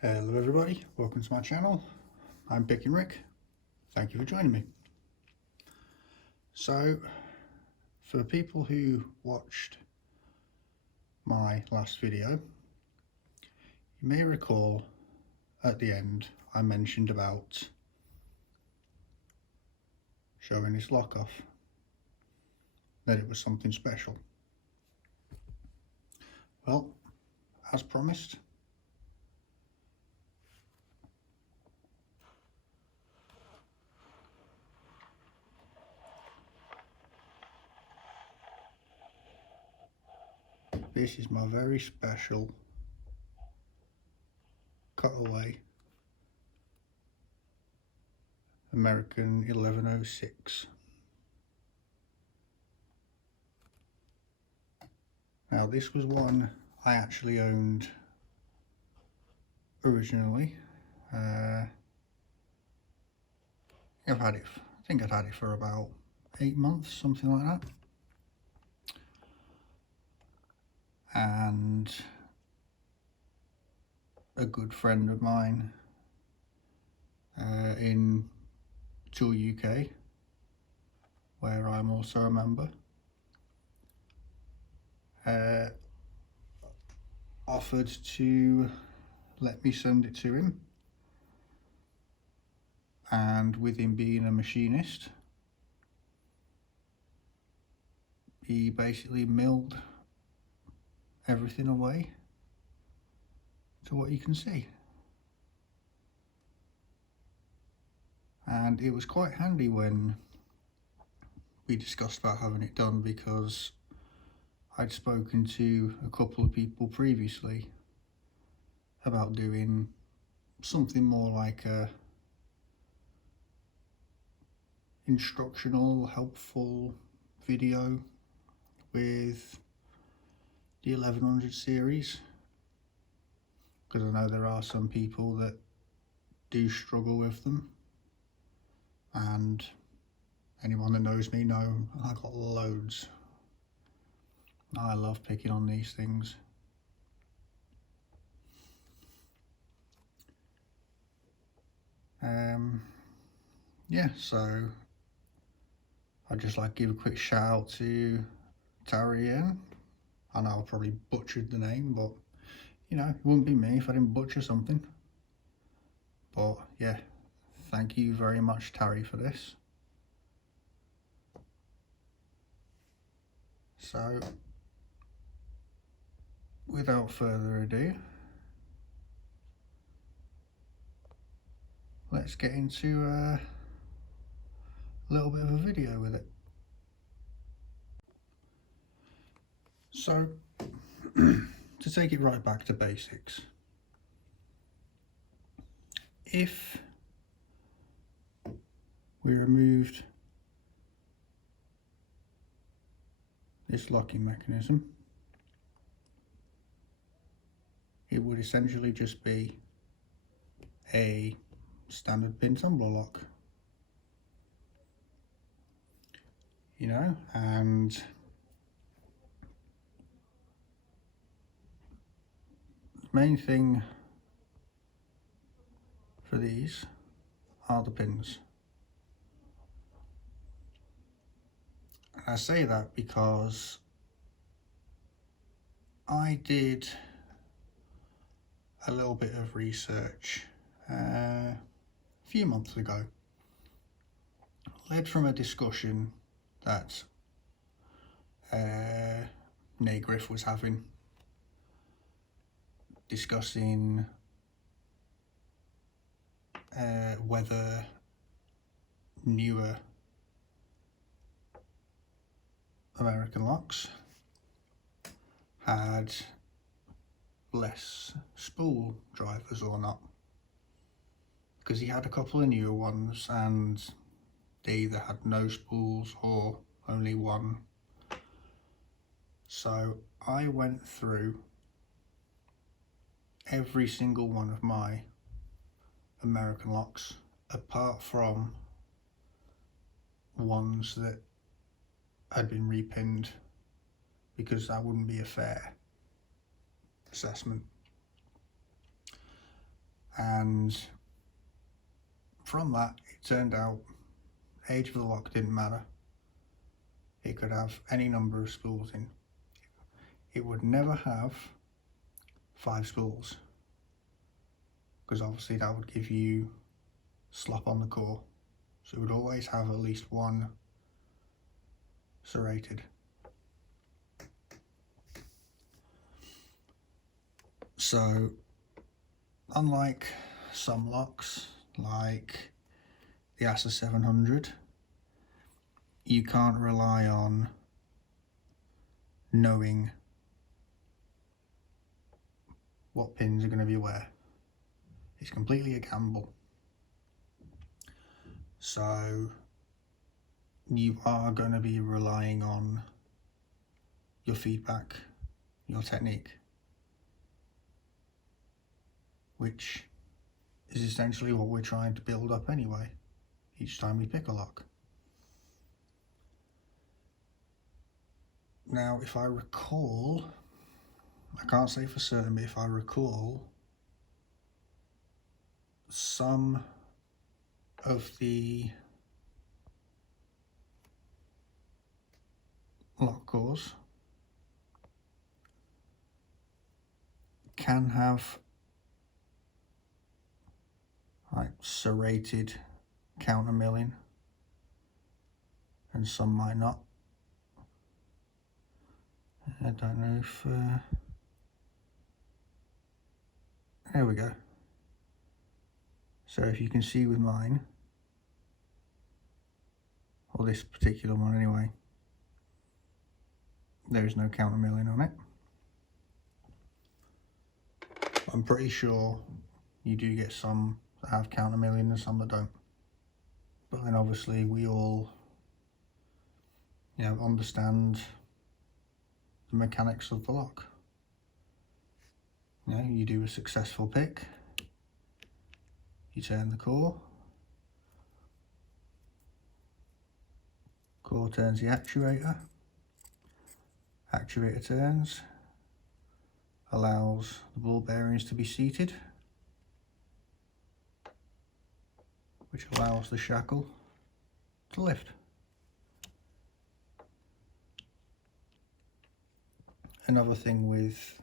Hello everybody, welcome to my channel. I'm Picking Rick. Thank you for joining me. So, for people who watched my last video, you may recall at the end I mentioned about showing this lock off, that it was something special. Well, as promised, this is my very special cutaway American 1106. Now this was one I actually owned originally. I think I'd had it for about 8 months, something like that. And a good friend of mine in Tool UK, where I'm also a member, offered to let me send it to him. And with him being a machinist, he basically milled everything away to what you can see. And it was quite handy when we discussed about having it done, because I'd spoken to a couple of people previously about doing something more like a instructional, helpful video with the 1100 series, because I know there are some people that do struggle with them, and anyone that knows me know I got loads. I love picking on these things. Yeah, so I'd just like to give a quick shout out to Terry. I know I probably butchered the name, but you know, it wouldn't be me if I didn't butcher something. But yeah, thank you very much, Terry, for this. So, without further ado, let's get into a little bit of a video with it. So, to take it right back to basics, if we removed this locking mechanism, it would essentially just be a standard pin tumbler lock, you know. And the main thing for these are the pins. And I say that because I did a little bit of research a few months ago, led from a discussion that Nate Griff was having, discussing whether newer American locks had less spool drivers or not, because he had a couple of newer ones and they either had no spools or only one. So I went through every single one of my American locks, apart from ones that had been repinned, because that wouldn't be a fair assessment. And from that, it turned out age of the lock didn't matter. It could have any number of spools in. It would never have 5 spools, because obviously that would give you slop on the core. So it would always have at least one serrated. So unlike some locks, like the ASA 700, you can't rely on knowing what pins are going to be where. It's completely a gamble. So you are going to be relying on your feedback, your technique, which is essentially what we're trying to build up anyway, each time we pick a lock. Now, if I recall, I can't say for certain, but if I recall, some of the lock cores can have like serrated counter milling and some might not. I don't know if there we go. So if you can see with mine, or this particular one anyway, there is no counter milling on it. I'm pretty sure you do get some that have counter milling and some that don't. But then obviously we all, understand the mechanics of the lock. You do a successful pick, you turn the core turns the actuator turns, allows the ball bearings to be seated, which allows the shackle to lift. Another thing with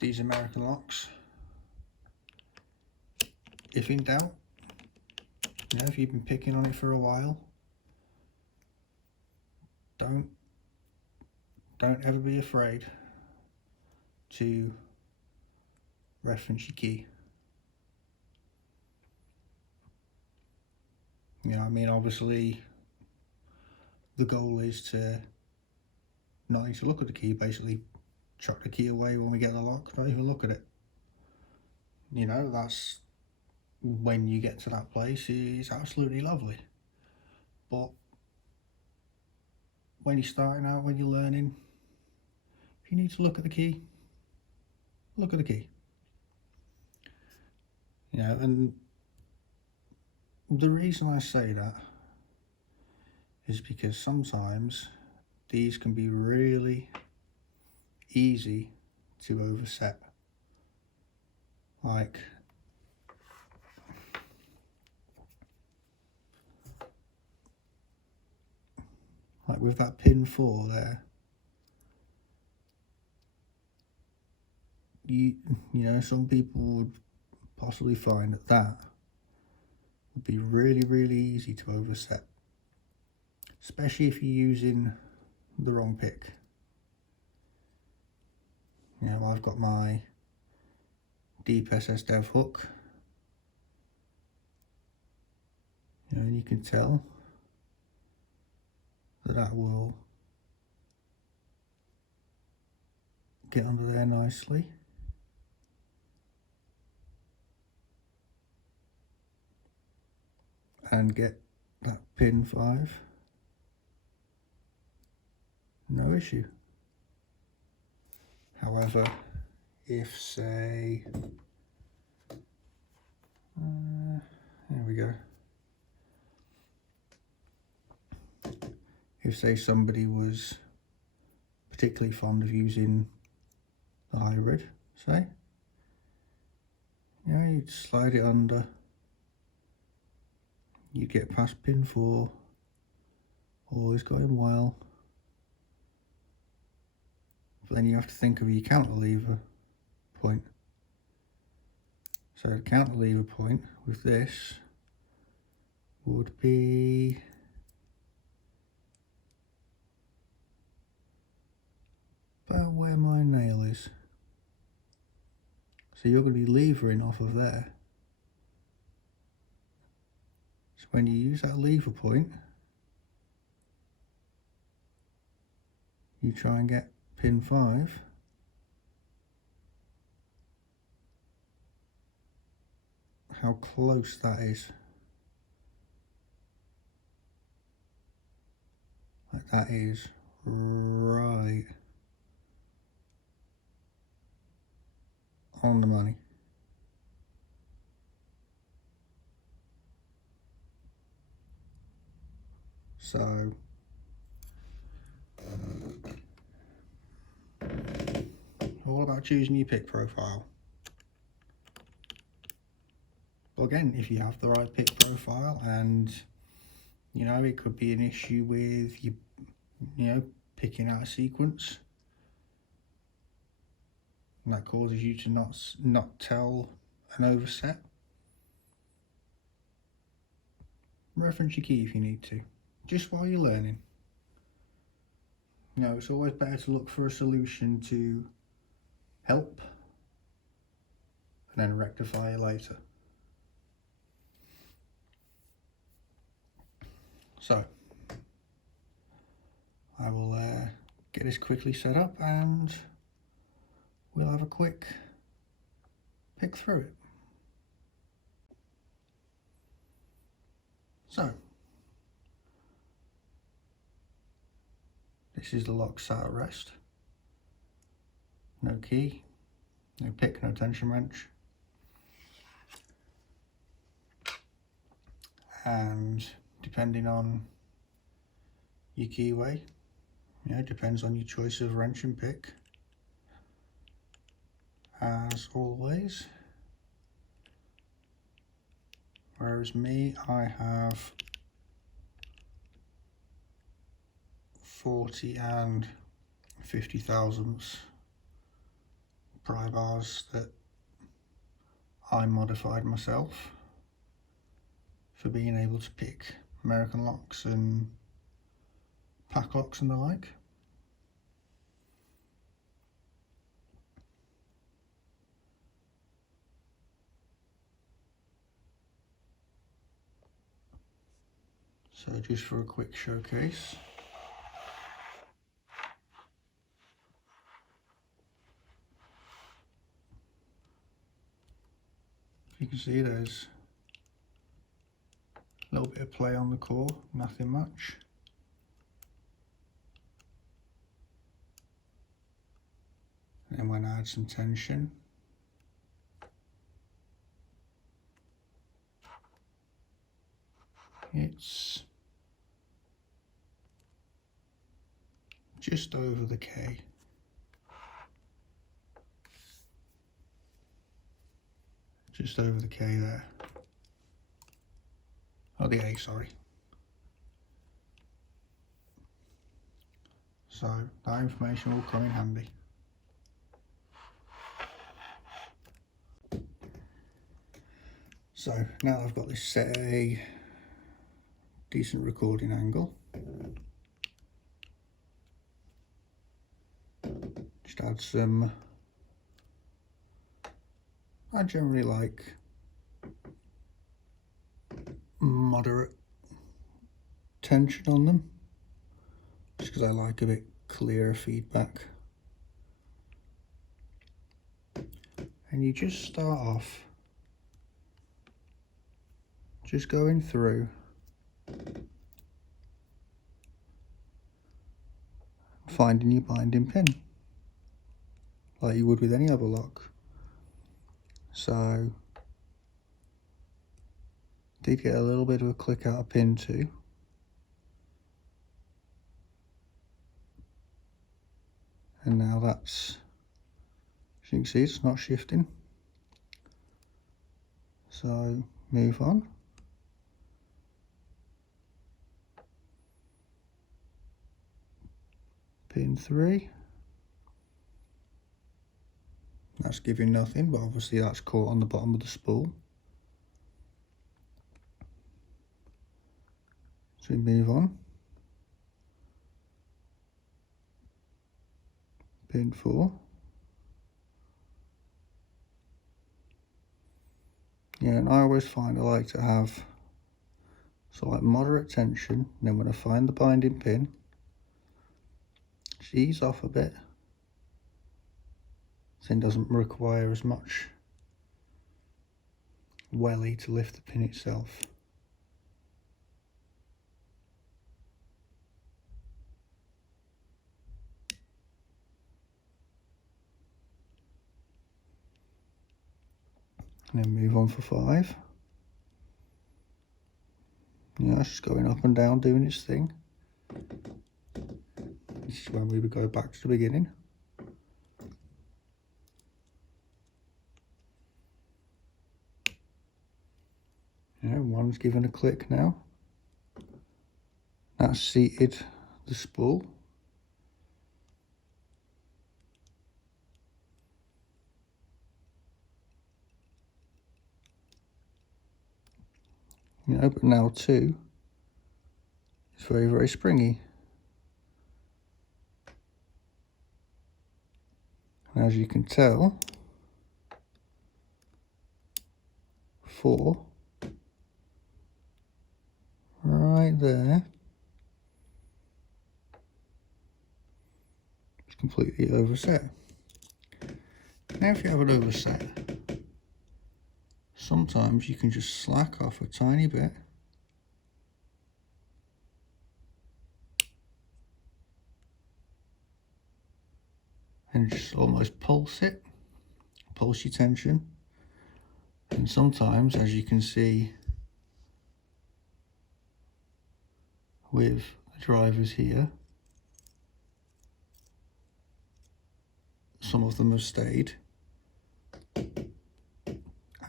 these American locks, if in doubt, if you've been picking on it for a while, don't ever be afraid to reference your key. Obviously the goal is to not need to look at the key, basically chuck the key away when we get the lock, not even look at it. That's when you get to that place, it's absolutely lovely. But when you're starting out, when you're learning, if you need to look at the key, look at the key. And the reason I say that is because sometimes these can be really easy to overset. Like with that pin 4 there, some people would possibly find that would be really, really easy to overset, especially if you're using the wrong pick. I've got my deep SS Dev hook, and you can tell that will get under there nicely. And get that pin 5, no issue. However, if say, there we go. If say somebody was particularly fond of using the hybrid, say, Yeah, you'd slide it under, you get past pin 4, all is going well. But then you have to think of your cantilever point. So the cantilever point with this would be about where my nail is. So you're going to be levering off of there. So when you use that lever point, you try and get pin 5 how close that is. Like that is right on the money. So all about choosing your pick profile. But again, if you have the right pick profile, and you know, it could be an issue with you know, picking out a sequence, and that causes you to not tell an overset. Reference your key if you need to, just while you're learning. You know, it's always better to look for a solution to help and then rectify it later. So I will get this quickly set up and we'll have a quick pick through it. So this is the lock sat at rest. No key, no pick, no tension wrench. And depending on your keyway, you know, depends on your choice of wrench and pick. As always, whereas me, I have 40 and 50 thousandths pry bars that I modified myself for being able to pick American locks and pack locks and the like. So just for a quick showcase, you can see there's a little bit of play on the core, nothing much. And when I add some tension, it's just over the K. Just over the K there. Oh, the A, sorry. So that information will come in handy. So now I've got this set at a decent recording angle, just add some, I generally like moderate tension on them, just because I like a bit clearer feedback. And you just start off just going through finding your binding pin like you would with any other lock. So did get a little bit of a click out of pin 2, and now that's, as you can see, it's not shifting. So move on. Pin 3. That's giving nothing, but obviously that's caught on the bottom of the spool. So we move on. Pin 4. Yeah, and I always find I like to have like moderate tension, and then when I find the binding pin, just ease off a bit. Then doesn't require as much welly to lift the pin itself. And then move on for 5. Yeah, it's just going up and down doing its thing. This is when we would go back to the beginning. Yeah, one's given a click now. That's seated the spool. You know, but now 2 is very, very springy. And as you can tell, 4 right there is completely overset. Now if you have it overset, sometimes you can just slack off a tiny bit and just almost pulse it, pulse your tension. And sometimes, as you can see with the drivers here, some of them have stayed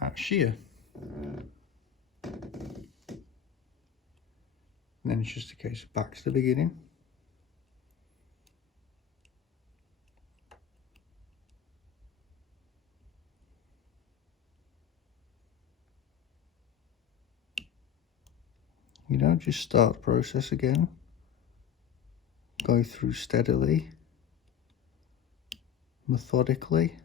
at shear. And then it's just a case of back to the beginning. You don't just start the process again. Go through steadily, methodically.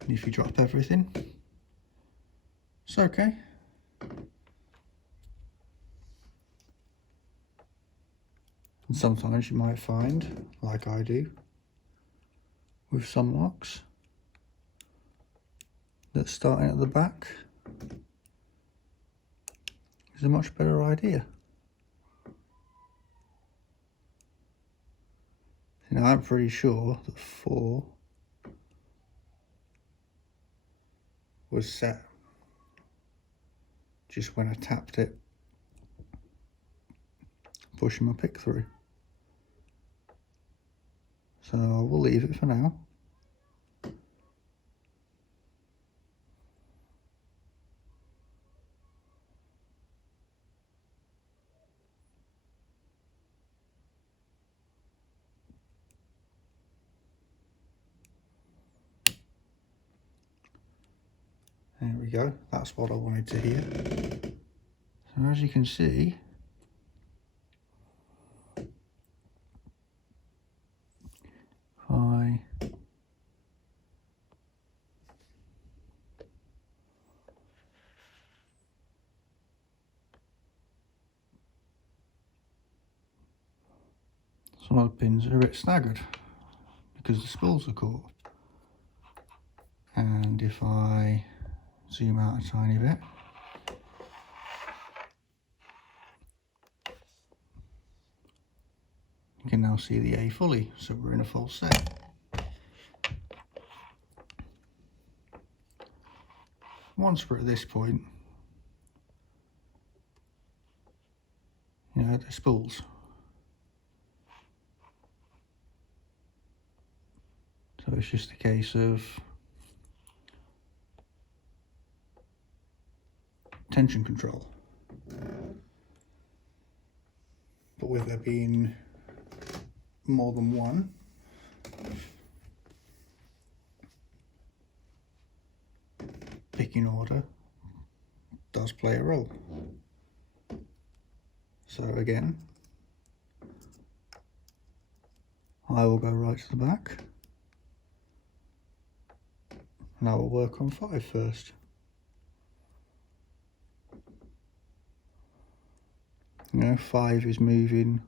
And if you drop everything, it's okay. And sometimes you might find, like I do, with some locks, that starting at the back is a much better idea. Now I'm pretty sure that 4 was set just when I tapped it, pushing my pick through. So I will leave it for now. There we go, that's what I wanted to hear. So as you can see, some of the pins are a bit staggered because the spools are caught. And if I zoom out a tiny bit, you can now see the A fully, so we're in a full set. once we're at this point, you know, the spools. So it's just a case of tension control. But with there being more than one, picking order does play a role. So again, I will go right to the back and I will work on 5 first. You know, 5 is moving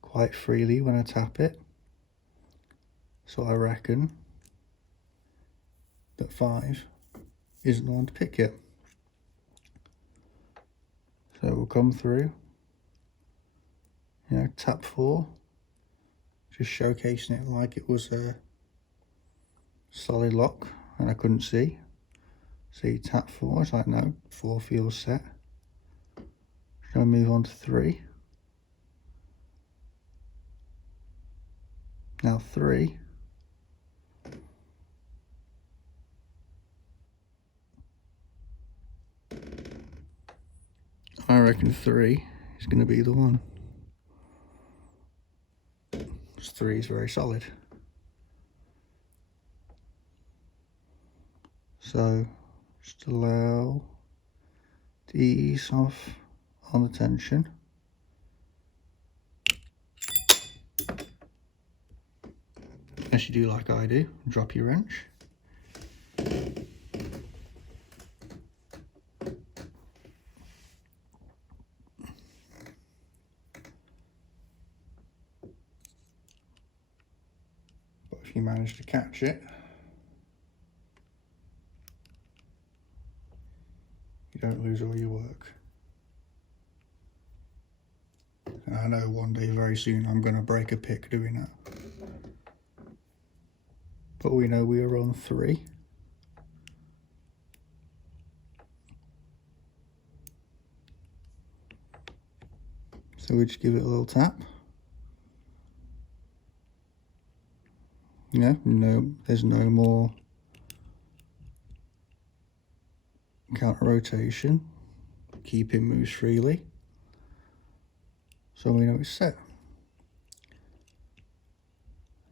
quite freely when I tap it, so I reckon that 5 isn't the one to pick yet. So we'll come through, you know, tap 4, just showcasing it like it was a solid lock and I couldn't see. So you tap 4, it's like, no, 4 feels set. Shall we move on to 3? Now 3, I reckon 3 is going to be the one. 3 is very solid. So just allow the ease off on the tension. As you do like I do, drop your wrench. But if you manage to catch it, you don't lose all your work. And I know one day very soon I'm going to break a pick doing that. But we know we are on 3. So we just give it a little tap. You know, no, there's no more counter rotation. Keeping moves freely. So we know it's set.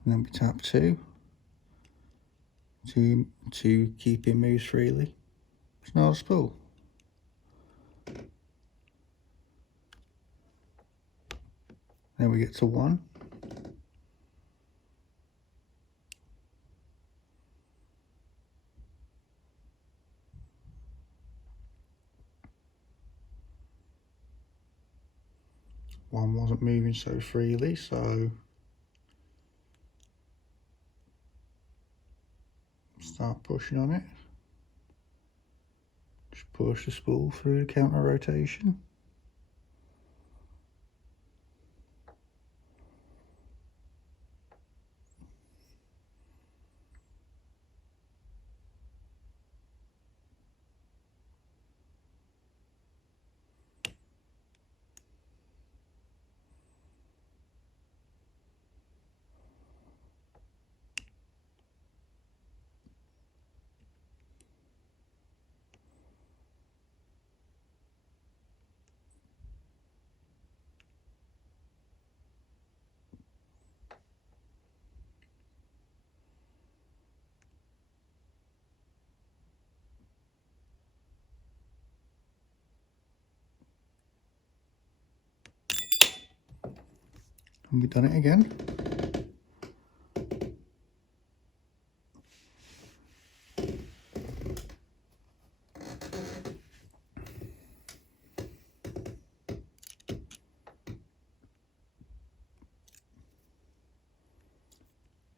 And then we tap 2 to keep it moves freely. It's not a spool. Then we get to 1. One wasn't moving so freely, so start pushing on it. Just push the spool through the counter rotation. And we've done it again.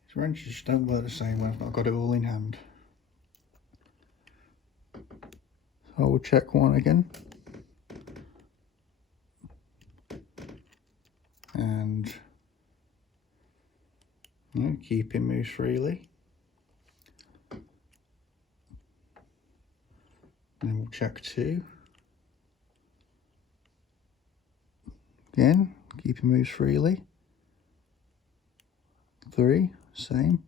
These wrenches just don't work the same when I've not got it all in hand. So we'll check 1 again. And you know, keep it moves freely. check 2. Again, keep your moves freely. 3, same.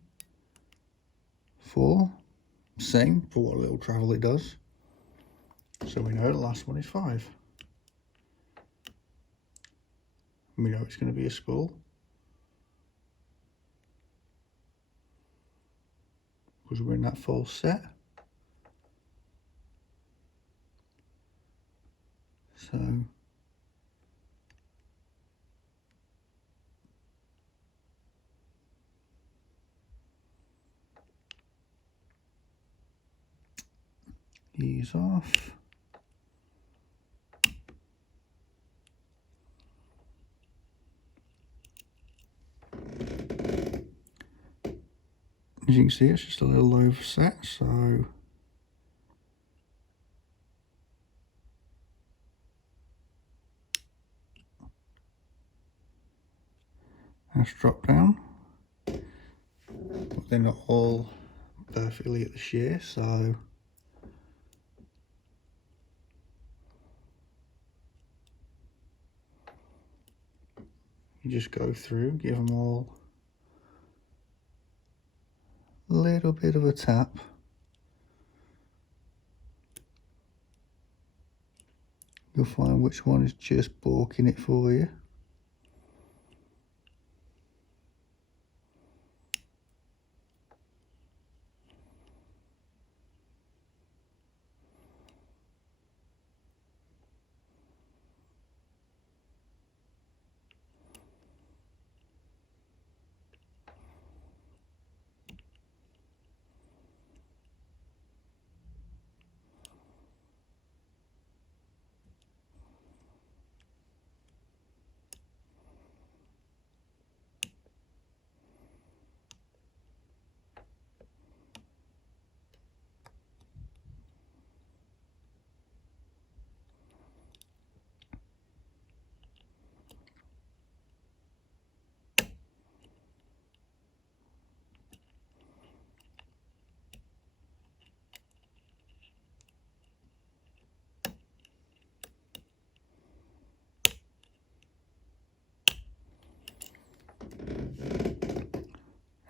4, same for what little travel it does. So we know the last one is 5. We know it's going to be a skull, because we're in that full set. So these off. As you can see, it's just a little overset, so that's drop down. But they're not all perfectly at the shear, so you just go through, give them all a little bit of a tap. You'll find which one is just balking it for you.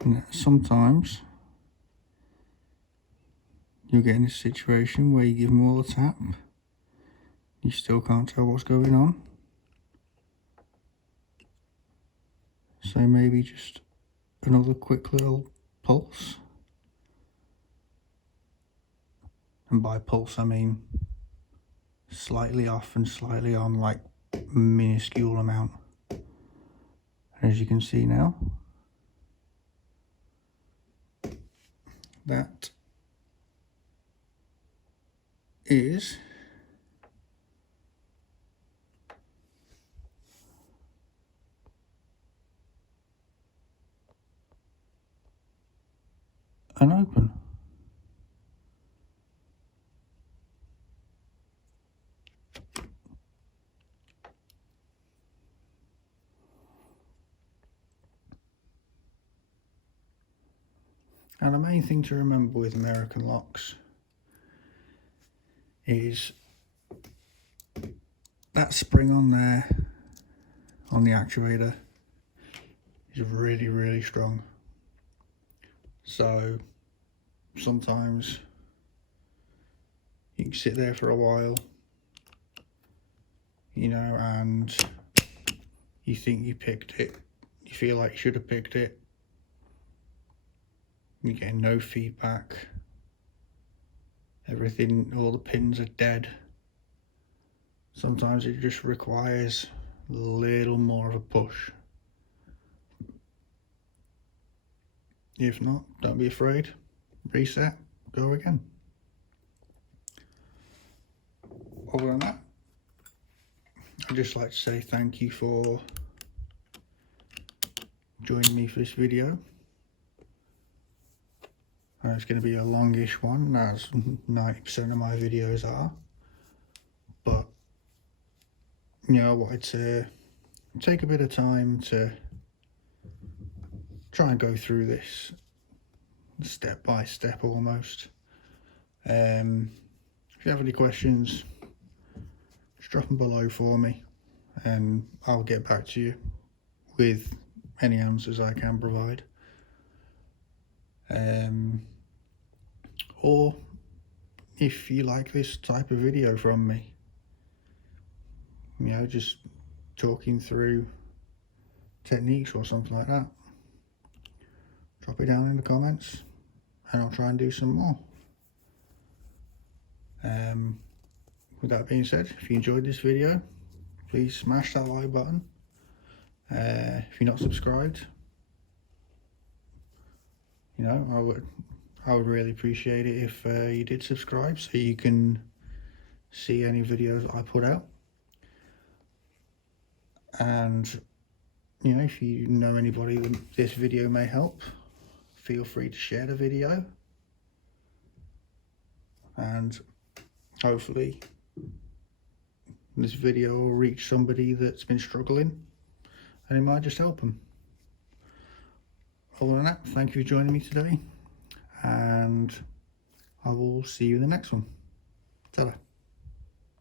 And sometimes you'll get in a situation where you give them all a tap, you still can't tell what's going on. So maybe just another quick little pulse. And by pulse I mean slightly off and slightly on, like minuscule amount. And as you can see now, that is an open. Now the main thing to remember with American locks is that spring on there, on the actuator, is really, really strong. So sometimes you can sit there for a while, you know, and you think you picked it, you feel like you should have picked it, you're getting no feedback, everything, all the pins are dead. Sometimes it just requires a little more of a push. If not, don't be afraid, reset, go again. Other than that, I'd just like to say thank you for joining me for this video. It's going to be a longish one, as 90% of my videos are, but you know, I wanted to take a bit of time to try and go through this step by step almost. if you have any questions, just drop them below for me and I'll get back to you with any answers I can provide. Or if you like this type of video from me, you know, just talking through techniques or something like that, drop it down in the comments and I'll try and do some more. With that being said, if you enjoyed this video, please smash that like button. If you're not subscribed, you know, I would really appreciate it if you did subscribe so you can see any videos I put out. And you know, if you know anybody that this video may help, feel free to share the video, and hopefully this video will reach somebody that's been struggling and it might just help them. Other than that, thank you for joining me today, and I will see you in the next one. Ta-da.